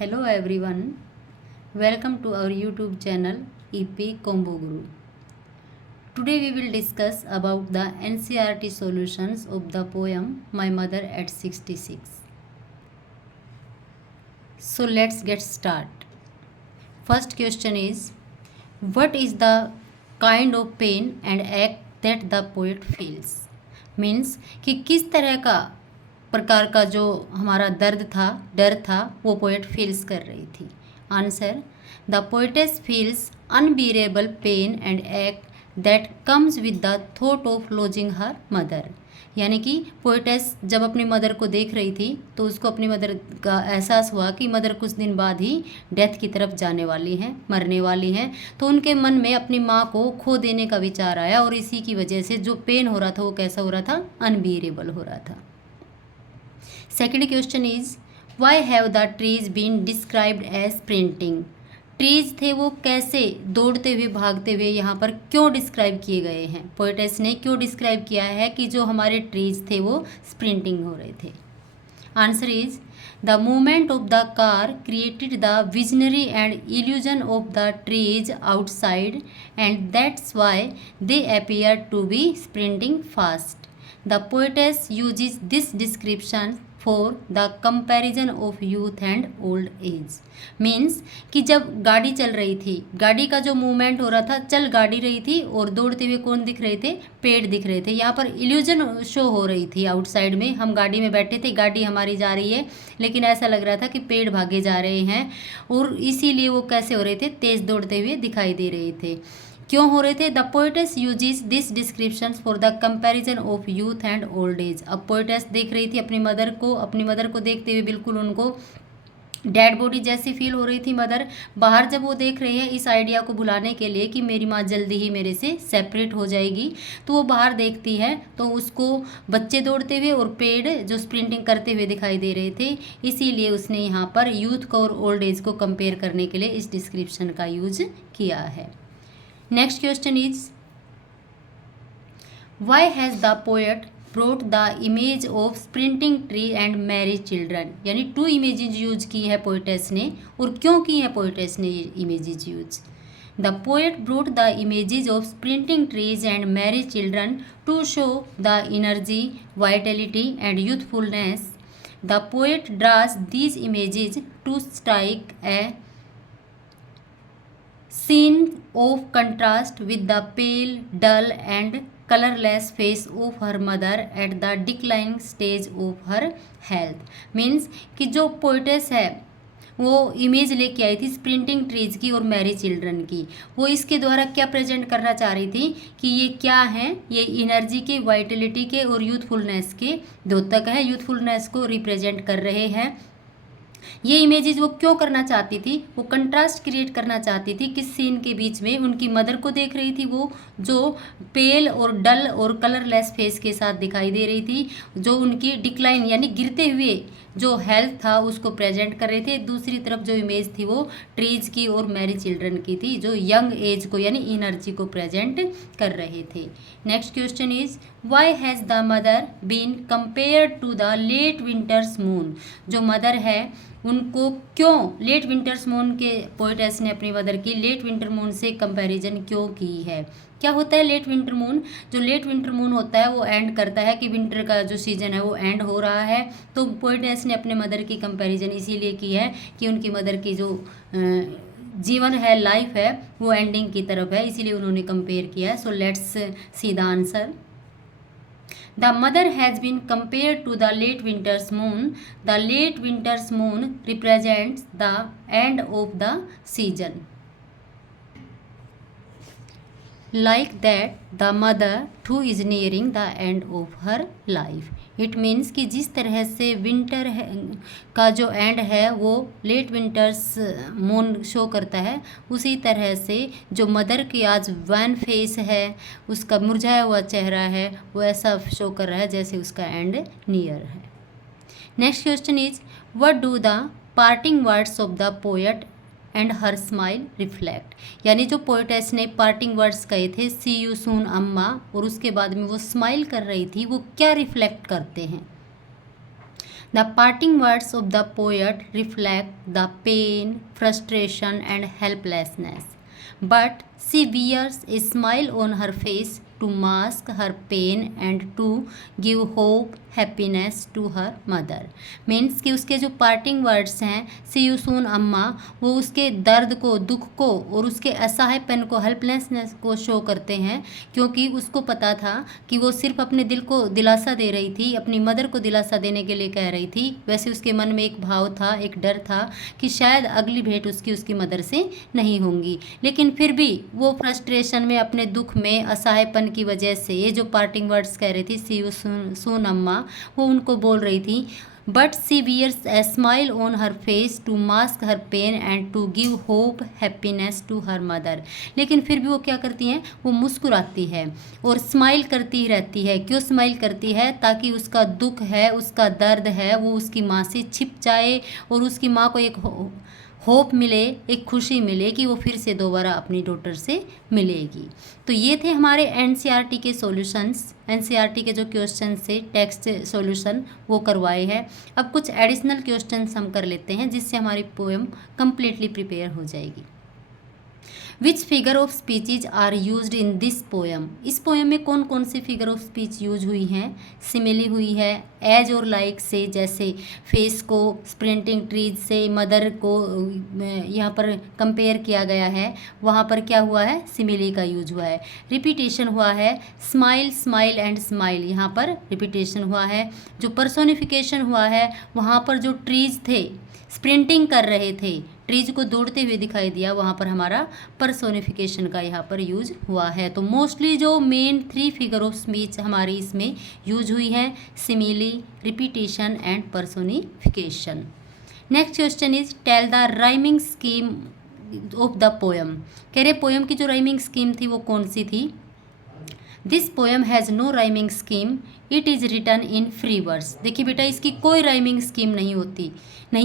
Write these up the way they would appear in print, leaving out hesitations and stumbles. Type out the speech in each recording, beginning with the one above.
Hello everyone, welcome to our YouTube channel EP Combo Guru. Today we will discuss about the NCERT solutions of the poem My Mother at 66. So let's get started. First question is, what is the kind of pain and ache that the poet feels? Means कि किस तरह का प्रकार का जो हमारा दर्द था, डर था, वो पोएट फील्स कर रही थी. Answer, the poetess feels unbearable pain and ache that comes with the thought of losing her mother. यानी कि पोएटेस जब अपनी मदर को देख रही थी तो उसको अपनी मदर का एहसास हुआ कि मदर कुछ दिन बाद ही डेथ की तरफ जाने वाली हैं, मरने वाली हैं. तो उनके मन में अपनी माँ को खो देने का विचार आया और इसी की वजह से जो पेन हो रहा था वो कैसा हो रहा था, अनबीरेबल हो रहा था. Second question is, why have the trees been described as sprinting. Trees थे वो कैसे दौड़ते हुए, भागते हुए यहाँ पर क्यों डिस्क्राइब किए गए हैं? पोएटेस ने क्यों डिस्क्राइब किया है कि जो हमारे ट्रीज थे वो स्प्रिंटिंग हो रहे थे? Answer is, the movement of the car created the visionary and illusion of the trees outside and that's why they appear to be sprinting fast. The poetess uses this description for the comparison of youth and old age. Means कि जब गाड़ी चल रही थी, गाड़ी का जो movement हो रहा था, चल गाड़ी रही थी और दौड़ते हुए कौन दिख रहे थे? पेड़ दिख रहे थे. यहाँ पर इल्यूजन शो हो रही थी आउटसाइड में. हम गाड़ी में बैठे थे, गाड़ी हमारी जा रही है, लेकिन ऐसा लग रहा था कि पेड़ भागे जा रहे हैं और इसीलिए वो कैसे हो रहे थे? तेज़ दौड़ते हुए दिखाई दे रहे थे. क्यों हो रहे थे? The poetess uses this description for the comparison of youth and old as. अब पोएटेस देख रही थी अपनी मदर को देखते हुए बिल्कुल उनको डेड बॉडी जैसी फील हो रही थी मदर. बाहर जब वो देख रहे हैं इस आइडिया को भुलाने के लिए कि मेरी माँ जल्दी ही मेरे से सेपरेट हो जाएगी, तो वो बाहर देखती है तो उसको बच्चे दौड़ते हुए और पेड़ जो स्प्रिंटिंग करते हुए दिखाई दे रहे थे. इसीलिए उसने यहाँ पर यूथ को और ओल्ड एज को कंपेयर करने के लिए इस डिस्क्रिप्शन का यूज किया है. Next question is, why has the poet brought the image of sprinting tree and married children. यानी 2 images यूज की है पोएटेस ने. और क्यों की है पोएटेस ने ये images use? The poet brought the images of sprinting trees and married children to show the energy, vitality and youthfulness. The poet draws these images to strike a scene of contrast with the pale, dull and colorless face of her mother at the declining stage of her health. Means कि जो poetess है वो image लेके आई थी sprinting trees की और Mary children की. वो इसके द्वारा क्या प्रेजेंट करना चाह रही थी कि ये क्या हैं? ये इनर्जी के, वाइटलिटी के और यूथफुलनेस के द्योतक है. यूथफुलनेस को रिप्रेजेंट कर रहे हैं. ये इमेजेस वो क्यों करना चाहती थी? वो कंट्रास्ट क्रिएट करना चाहती थी किस सीन के बीच में? उनकी मदर को देख रही थी वो जो पेल और डल और कलरलेस फेस के साथ दिखाई दे रही थी, जो उनकी डिक्लाइन यानी गिरते हुए जो हेल्थ था उसको प्रेजेंट कर रहे थे. दूसरी तरफ जो इमेज थी वो ट्रीज की और मैरी चिल्ड्रन की थी, जो यंग एज को यानी इनर्जी को प्रेजेंट कर रहे थे. Next question is, why has the mother been compared to the late winters moon. जो मदर है उनको क्यों लेट विंटर्स मून के पोएटेस ने अपनी मदर की लेट विंटर मून से कंपैरिजन क्यों की है? क्या होता है लेट विंटर मून? जो लेट विंटर मून होता है वो एंड करता है कि विंटर का जो सीजन है वो एंड हो रहा है. तो पोएटेस ने अपने मदर की कंपैरिजन इसीलिए की है कि उनकी मदर की जो जीवन है, लाइफ है, वो एंडिंग की तरफ है, इसीलिए उन्होंने कंपेयर किया. So let's see the answer. The mother has been compared to the late winter's moon. The late winter's moon represents the end of the season. Like that, the mother too is nearing the end of her life. It means कि जिस तरह से winter का जो and है वो late winters moon show करता है, उसी तरह से जो मदर की आज वैन फेस है, उसका मुरझाया हुआ चेहरा है, वो ऐसा शो कर रहा है जैसे उसका एंड नियर है. Next question is, what do the parting words of the poet and her smile reflect. यानी जो पोएटेस ने पार्टिंग वर्ड्स कहे थे, सी यू सून अम्मा, और उसके बाद में वो स्माइल कर रही थी, वो क्या रिफ्लेक्ट करते हैं? The parting words of the poet reflect the pain, frustration, and helplessness. But she wears a smile on her face to mask her pain and to give hope, happiness to her mother. Means कि उसके जो parting words हैं सी you soon अम्मा, वो उसके दर्द को, दुख को और उसके असहायपन को, हेल्पलेसनेस को शो करते हैं, क्योंकि उसको पता था कि वो सिर्फ अपने दिल को दिलासा दे रही थी, अपनी मदर को दिलासा देने के लिए कह रही थी। वैसे उसके मन में एक भाव था, एक डर था कि शायद अगली भेंट उसकी मदर से नहीं होंगी, लेकिन फिर भी वो फ्रस्ट्रेशन में, अपने दुख में, असहायपन की वजह से ये जो पार्टिंग वर्ड्स कह रही थी सी यू सून अम्मा, वो उनको बोल रही थी। But she wears a smile on her face to mask her pain and to give hope, happiness to her mother. लेकिन फिर भी वो क्या करती हैं, वो मुस्कुराती है और स्माइल करती ही रहती है। क्यों स्माइल करती है? ताकि उसका दुख है, उसका दर्द है, वो उसकी माँ से छिप जाए और उसकी माँ को एक होप मिले, एक खुशी मिले कि वो फिर से दोबारा अपनी डॉटर से मिलेगी। तो ये थे हमारे एनसीईआरटी के सॉल्यूशंस, एनसीईआरटी के जो क्वेश्चन से टेक्स्ट सॉल्यूशन वो करवाए हैं। अब कुछ एडिशनल क्वेश्चंस हम कर लेते हैं जिससे हमारी पोएम कम्प्लीटली प्रिपेयर हो जाएगी। Which figure of speeches are used in this poem? इस पोएम में कौन कौन सी फिगर ऑफ स्पीच यूज हुई हैं? सिमिली हुई है एज और लाइक से, जैसे फेस को स्प्रिंटिंग ट्रीज से, मदर को यहाँ पर कंपेयर किया गया है, वहाँ पर क्या हुआ है, सिमिली का यूज हुआ है। रिपीटेशन हुआ है स्माइल, स्माइल एंड स्माइल, यहाँ पर रिपीटेशन हुआ है। जो पर्सोनिफिकेशन हुआ है, वहाँ पर जो ट्रीज थे स्प्रिंटिंग कर रहे थे, ट्रीज को दौड़ते हुए दिखाई दिया, वहाँ पर हमारा पर्सोनिफिकेशन का यहाँ पर यूज हुआ है। तो मोस्टली जो मेन 3 फिगर ऑफ स्पीच हमारी इसमें यूज हुई है, simile, repetition and personification. Next question is tell the rhyming scheme of the poem. कह रहे पोएम की जो राइमिंग स्कीम थी वो कौन सी थी? This poem has no rhyming scheme, it is written in free words. देखिए बेटा, इसकी कोई राइमिंग स्कीम नहीं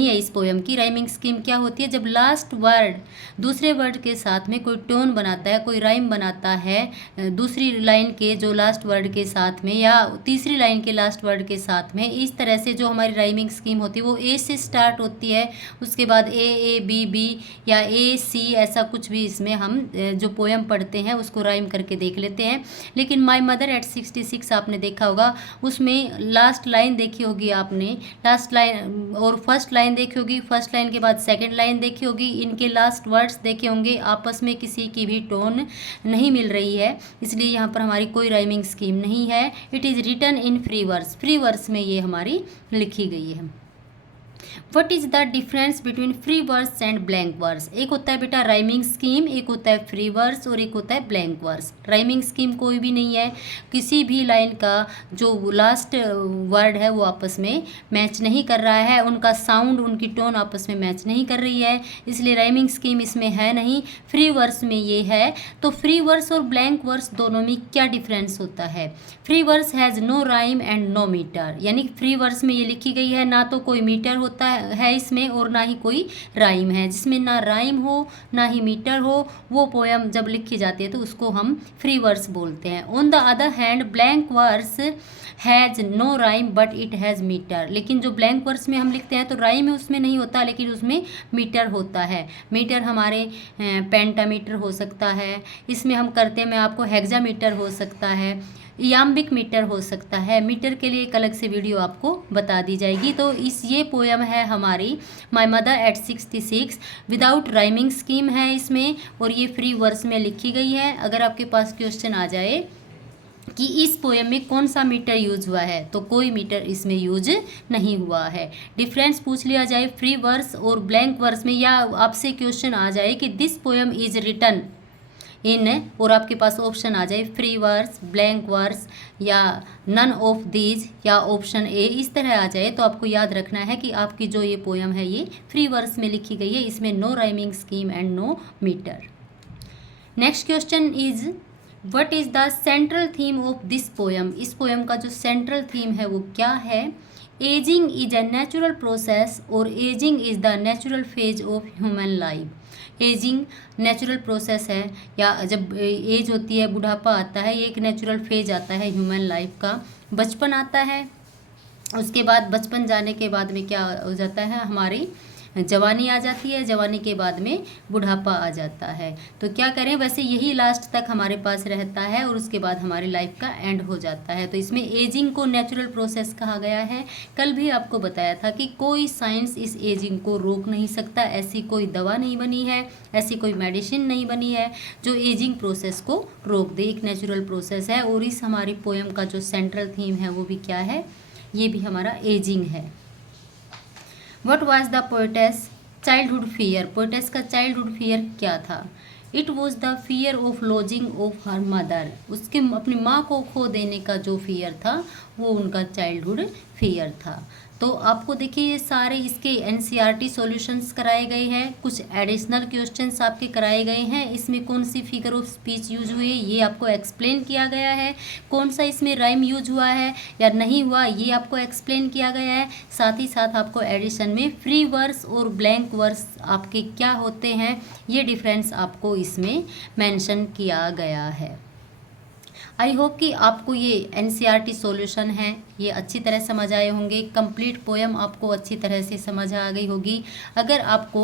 है। इस पोएम की राइमिंग स्कीम क्या होती है? जब लास्ट वर्ड दूसरे वर्ड के साथ में कोई टोन बनाता है, कोई राइम बनाता है दूसरी लाइन के जो लास्ट वर्ड के साथ में, या तीसरी लाइन के लास्ट वर्ड के साथ में, इस तरह से जो हमारी राइमिंग स्कीम होती है वो ए से स्टार्ट होती है, उसके बाद ए बी बी या ए सी, ऐसा कुछ भी इसमें हम जो पोएम पढ़ते हैं उसको राइम करके देख लेते हैं। लेकिन माई मदर एट 66 आपने देखा होगा, उसमें लास्ट लाइन देखी होगी आपने, लास्ट लाइन और फर्स्ट लाइन देखी होगी, फर्स्ट लाइन के बाद सेकंड लाइन देखी होगी, इनके लास्ट वर्ड्स देखे होंगे, आपस में किसी की भी टोन नहीं मिल रही है, इसलिए यहाँ पर हमारी कोई राइमिंग स्कीम नहीं है। It is written in free verse, free verse में ये हमारी लिखी गई है। What is the difference between free verse and blank verse? एक होता है बेटा राइमिंग स्कीम, एक होता है फ्री वर्स और एक होता है ब्लैंक वर्स। राइमिंग स्कीम कोई भी नहीं है, किसी भी लाइन का जो लास्ट वर्ड है वो आपस में मैच नहीं कर रहा है, उनका साउंड, उनकी टोन आपस में मैच नहीं कर रही है, इसलिए राइमिंग स्कीम इसमें है नहीं। फ्री वर्स में ये है। तो फ्री वर्स और ब्लैंक वर्स दोनों में क्या डिफरेंस होता है? Free verse has no rhyme and no meter, यानी फ्री वर्स में ये लिखी गई है, ना तो कोई मीटर होता है इसमें और ना ही कोई राइम है। जिसमें ना राइम हो ना ही मीटर हो, वो पोएम जब लिखी जाती है तो उसको हम फ्री वर्स बोलते हैं। On the other hand blank verse has no rhyme but it has meter. लेकिन जो ब्लैंक वर्स में हम लिखते हैं तो राइम उसमें नहीं होता, लेकिन उसमें मीटर होता है। मीटर हमारे पेंटामीटर हो सकता है, इसमें हम करते हैं, मैं आपको हेक्सामीटर हो सकता है, याम्बिक मीटर हो सकता है। मीटर के लिए एक अलग से वीडियो आपको बता दी जाएगी। तो ये पोएम है हमारी my mother eight 66, without rhyming scheme है इसमें, और ये फ्री वर्स में लिखी गई है। अगर आपके पास क्वेश्चन आ जाए कि इस पोएम में कौन सा मीटर यूज हुआ है, तो कोई मीटर इसमें यूज नहीं हुआ है। डिफरेंस पूछ लिया जाए फ्री वर्स और ब्लैंक वर्स में, या आपसे क्वेश्चन आ जाए कि this poem is written in, और आपके पास ऑप्शन आ जाए फ्री वर्स, ब्लैंक वर्स या नन ऑफ दीज या ऑप्शन ए, इस तरह आ जाए, तो आपको याद रखना है कि आपकी जो ये पोएम है ये फ्री वर्स में लिखी गई है, इसमें no rhyming scheme and no metre. Next question is what is the central theme of this poem? इस पोएम का जो सेंट्रल थीम है वो क्या है? Ageing is a natural process और ageing is the natural phase of human life. Ageing natural process है, या जब एज होती है, बुढ़ापा आता है, ये एक नेचुरल फेज आता है ह्यूमन लाइफ का। बचपन आता है उसके बाद बचपन जाने के बाद में क्या हो जाता है, हमारी जवानी आ जाती है, जवानी के बाद में बुढ़ापा आ जाता है। तो क्या करें, वैसे यही लास्ट तक हमारे पास रहता है और उसके बाद हमारी लाइफ का एंड हो जाता है। तो इसमें एजिंग को नेचुरल प्रोसेस कहा गया है। कल भी आपको बताया था कि कोई साइंस इस एजिंग को रोक नहीं सकता, ऐसी कोई दवा नहीं बनी है, ऐसी कोई मेडिसिन नहीं बनी है जो एजिंग प्रोसेस को रोक दे। एक नेचुरल प्रोसेस है। और इस हमारी पोएम का जो सेंट्रल थीम है वो भी क्या है, ये भी हमारा एजिंग है। What was the poetess childhood fear, poetess का चाइल्डहुड फियर क्या था? It was the fear of lodging of her mother, उसके अपनी माँ को खो देने का जो फियर था वो उनका चाइल्डहुड फियर था। तो आपको देखिए ये सारे इसके एनसीईआरटी सॉल्यूशंस कराए गए हैं, कुछ एडिशनल क्वेश्चंस आपके कराए गए हैं। इसमें कौन सी फिगर ऑफ स्पीच यूज हुई है ये आपको एक्सप्लेन किया गया है, कौन सा इसमें राइम यूज हुआ है या नहीं हुआ ये आपको एक्सप्लेन किया गया है। साथ ही साथ आपको एडिशन में फ्री वर्स और ब्लैंक वर्स आपके क्या होते हैं ये डिफरेंस आपको इसमें मेंशन किया गया है। आई होप कि आपको ये एनसीईआरटी सॉल्यूशन है ये अच्छी तरह समझ आए होंगे, कंप्लीट पोएम आपको अच्छी तरह से समझ आ गई होगी। अगर आपको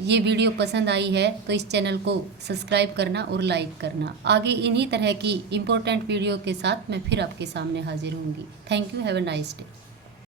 ये वीडियो पसंद आई है तो इस चैनल को सब्सक्राइब करना और लाइक करना। आगे इन्हीं तरह की इम्पोर्टेंट वीडियो के साथ मैं फिर आपके सामने हाजिर होंगी। Thank you, have a nice day.